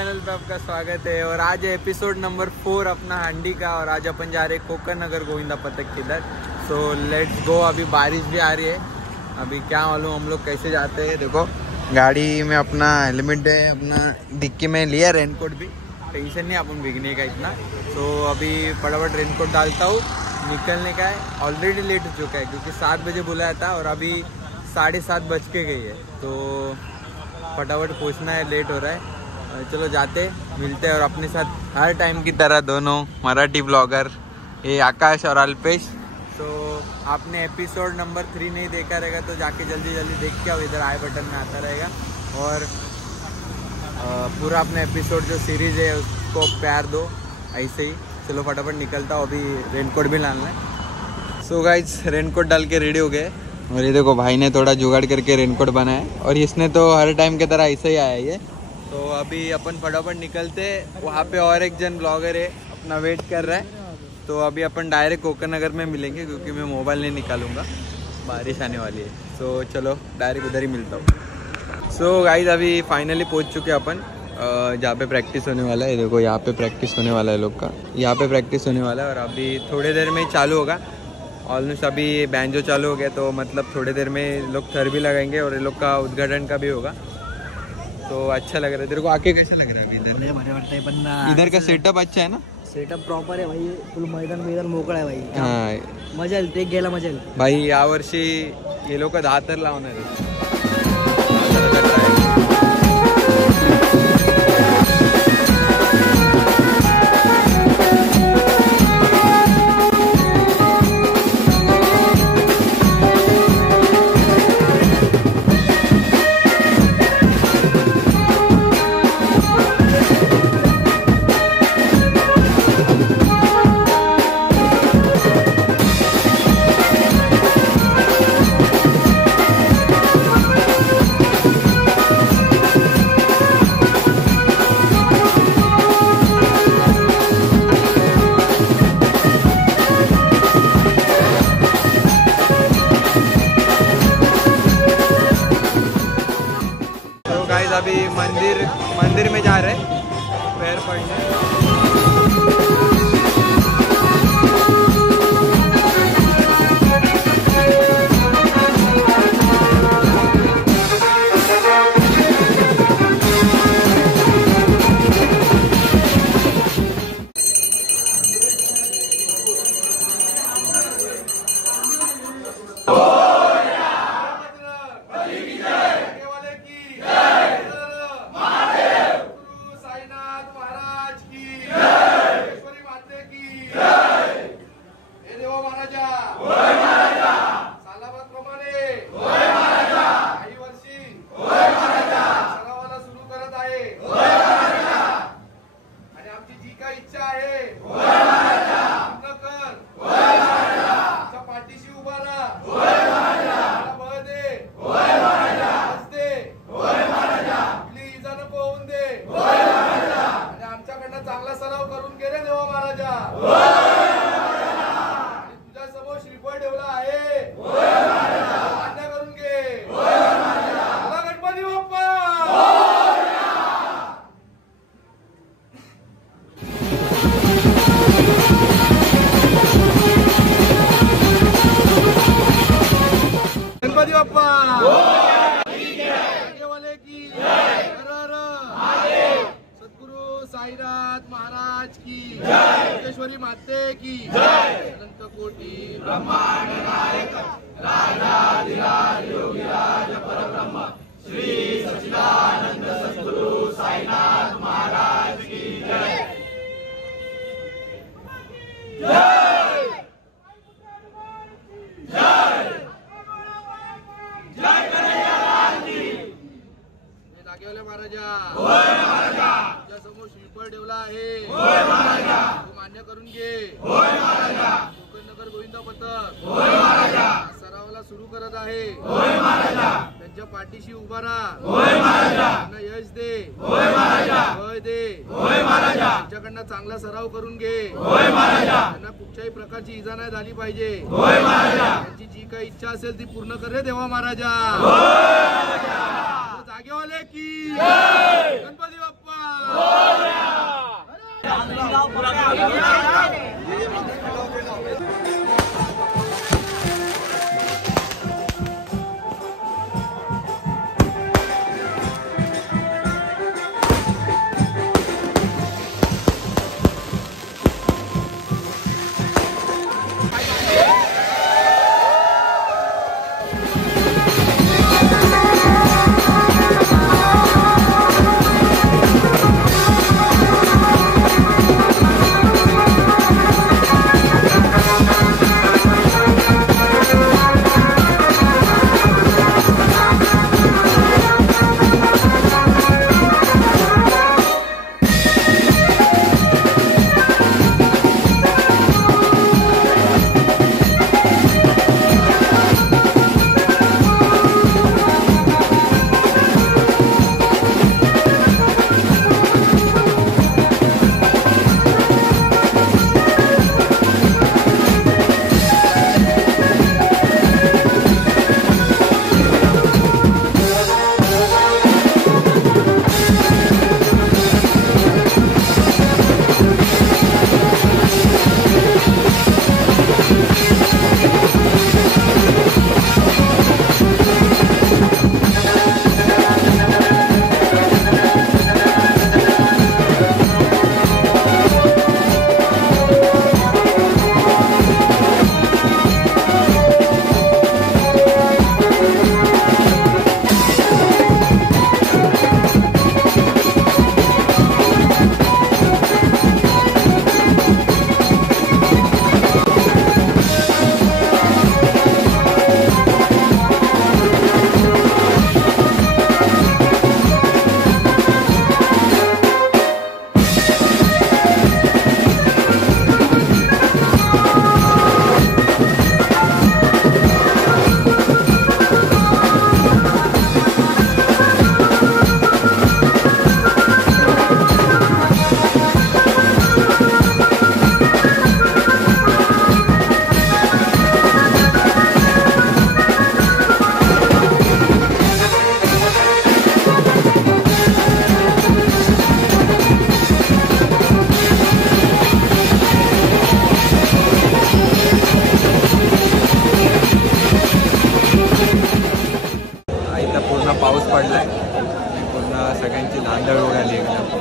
Channel पे आपका स्वागत है। और आज है एपिसोड नंबर 4 अपना हांडी का। और आज अपन जा रहे हैं कोकण नगर गोविंदा पतक किधर। So let's go. अभी बारिश भी आ रही है, अभी क्या मालूम हम लोग कैसे जाते हैं। देखो गाड़ी में अपना हेलमेट है, अपना डिक्की में लिया, रेनकोट भी, टेंशन नहीं अपन भीगने का इतना। तो अभी फटाफट रेनकोट डालता हूँ, निकलने का है। ऑलरेडी लेट हो चुका है क्योंकि 7 बजे बुलाया था और अभी 7:30 बज के गई है। तो फटाफट पहुँचना है, लेट हो रहा है। चलो जाते मिलते हैं। और अपने साथ हर टाइम की तरह दोनों मराठी ब्लॉगर, ये आकाश और अल्पेश। तो आपने एपिसोड नंबर 3 नहीं देखा रहेगा तो जाके जल्दी जल्दी देख के आओ, इधर आई बटन में आता रहेगा। और पूरा अपना एपिसोड जो सीरीज़ है उसको प्यार दो ऐसे ही। चलो फटाफट निकलता हूँ, अभी रेनकोट भी लाना है। सो गाइस रेनकोट डाल के रेडी हो गए। और ये देखो भाई ने थोड़ा जुगाड़ करके रेनकोट बनाया है और इसने तो हर टाइम की तरह ऐसे ही आया है ये। तो अभी अपन फटाफट निकलते, वहाँ पे और एक जन ब्लॉगर है अपना वेट कर रहा है। तो अभी अपन डायरेक्ट कोकण नगर में मिलेंगे क्योंकि मैं मोबाइल नहीं निकालूंगा, बारिश आने वाली है। सो चलो डायरेक्ट उधर ही मिलता हूँ। सो गाइस अभी फाइनली पहुँच चुके अपन जहाँ पे प्रैक्टिस होने वाला है। देखो यहाँ पे प्रैक्टिस होने वाला है लोग का, यहाँ पे प्रैक्टिस होने वाला है। और अभी थोड़ी देर में ही चालू होगा। ऑलमोस्ट अभी बैंजो चालू हो गया, तो मतलब थोड़ी देर में लोग थर भी लगाएंगे और ये लोग का उद्घाटन का भी होगा। तो अच्छा लग रहा है। तेरे को आके कैसा लग रहा है अभी इधर? इधर का सेटअप अच्छा है ना? सेटअप प्रॉपर आहे भाई, फुल मैदान मोकळा आहे भाई। हाँ मजा येईल, ट्रेक घ्यायला मजा येईल भाई। या वर्षी ये लोग का 10 तर लावणार आहे। अभी मंदिर में जा रहे हैं पैर पड़ने। साईनाथ महाराज की जय, योगेश्वरी माते की जय, अनंत कोटी ब्रह्मांड नायक राजाधिराज योगीराज परब्रह्म श्री सच्चिदानंद सद्गुरु साईनाथ महाराज की जय। जय जय जय कन्हैया लाल की। जागेवाले महाराजा होय महाराजा, समोर श्रीफळ ठेवला आहे होय महाराजा, तू मान्य करून घे होय महाराजा। कोकण नगर गोविंदा पथक होय महाराजा सरावाला सुरू करत आहे होय महाराजा। त्यांच्या पाठीशी उभा राहा होय महाराजा, त्यांना यश दे होय महाराजा, बळ दे होय महाराजा। त्यांच्याकडनं चांगला सराव करून घे होय महाराजा, त्यांना कुठच्याही प्रकारची इजा नाही झाली पाहिजे होय महाराजा। त्यांची जी काही इच्छा असेल ती पूर्ण कर रे देवा महाराजा होय महाराजा। जागेवाले की जय, गणपती बाप्पा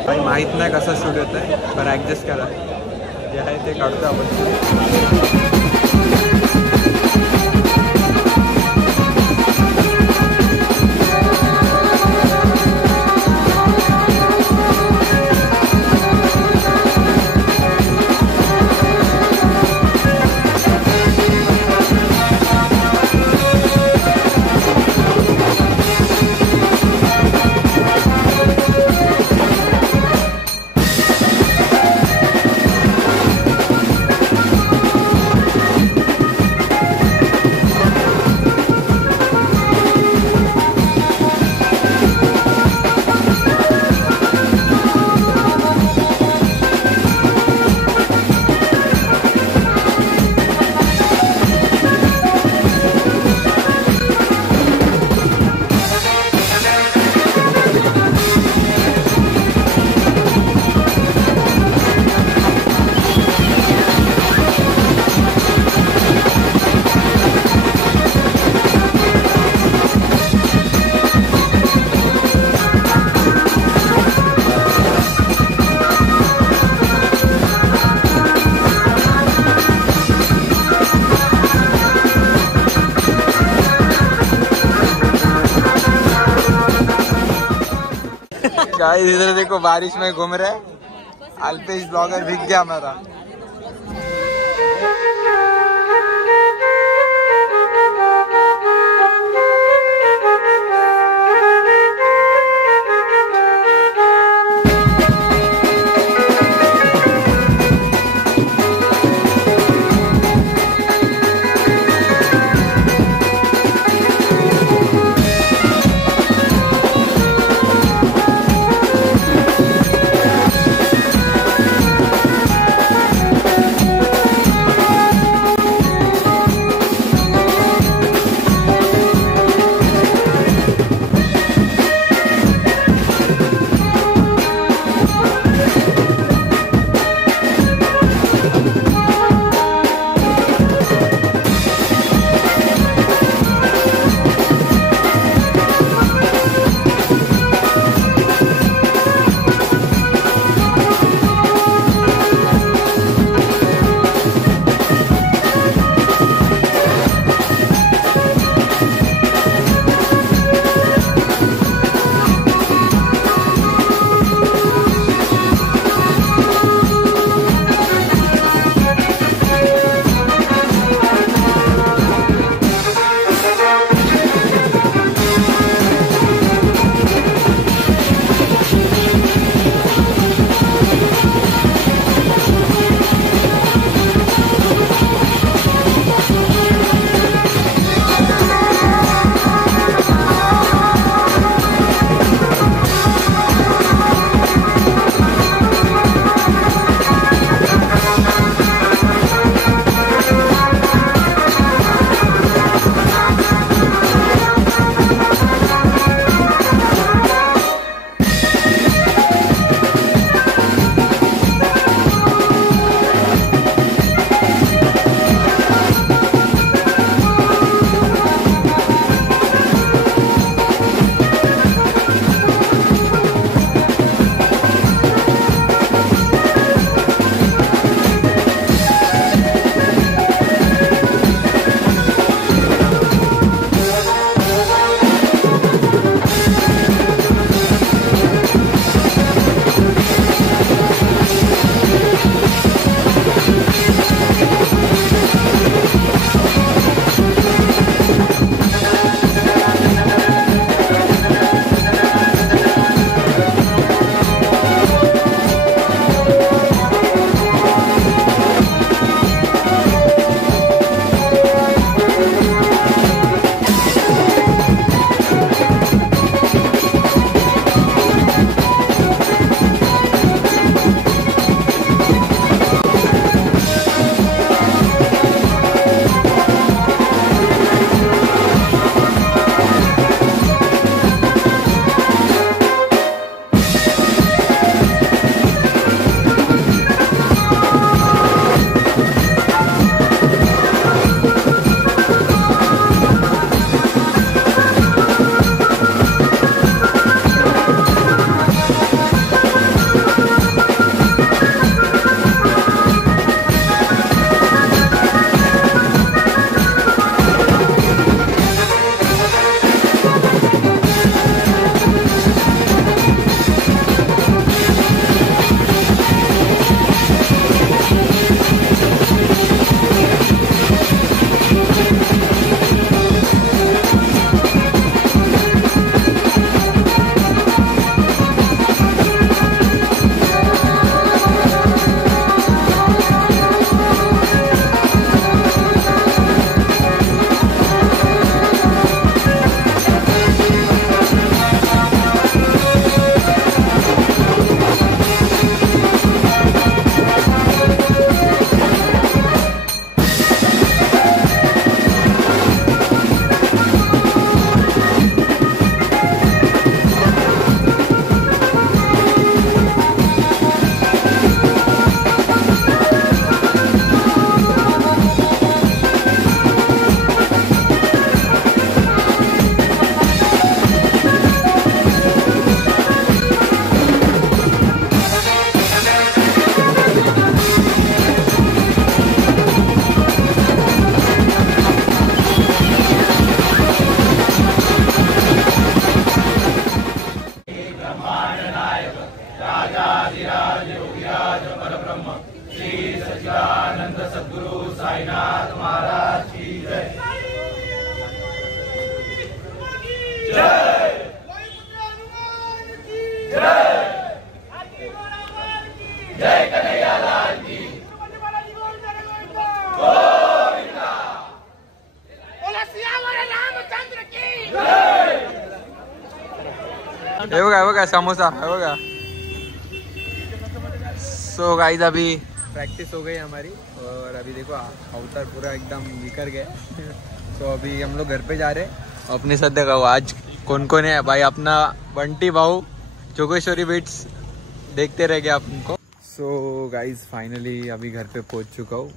काही माहीत नाही कसा शूट होत आहे, पण ॲडजस्ट करा. जे आहे ते काढतो आपण. गाइस इधर देखो बारिश में घूम रहे, अल्पेश ब्लॉगर भीग गया हमारा. हे बघा समोसा हे बघा। सो गाइस अभी प्रैक्टिस हो गई हमारी और अभी देखो अवतार पूरा एकदम बिखर गया। तो अभी हम लोग घर पे जा रहे हैं। अपने साथ देखा आज कौन कौन है भाई, अपना बंटी भाऊ जोगेश्वरी बिट्स देखते रह गए आपको। सो गाइस फाइनली अभी घर पे पहुंच चुका हूँ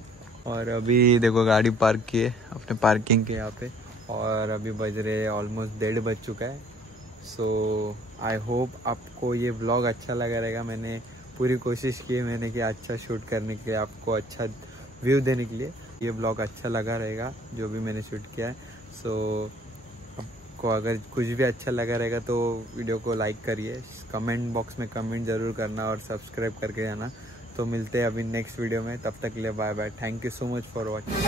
और अभी देखो गाड़ी पार्क की है अपने पार्किंग के यहाँ पे और अभी बज रहे ऑलमोस्ट 1:30 बज चुका है। सो आई होप आपको ये व्लॉग अच्छा लगा रहेगा। मैंने पूरी कोशिश की है मैंने कि अच्छा शूट करने के लिए, आपको अच्छा व्यू देने के लिए। ये व्लॉग अच्छा लगा रहेगा जो भी मैंने शूट किया है। सो आपको अगर कुछ भी अच्छा लगा रहेगा तो वीडियो को लाइक करिए, कमेंट बॉक्स में कमेंट ज़रूर करना और सब्सक्राइब करके जाना। तो मिलते हैं अभी नेक्स्ट वीडियो में, तब तक के लिए bye bye. Thank you so much for watching.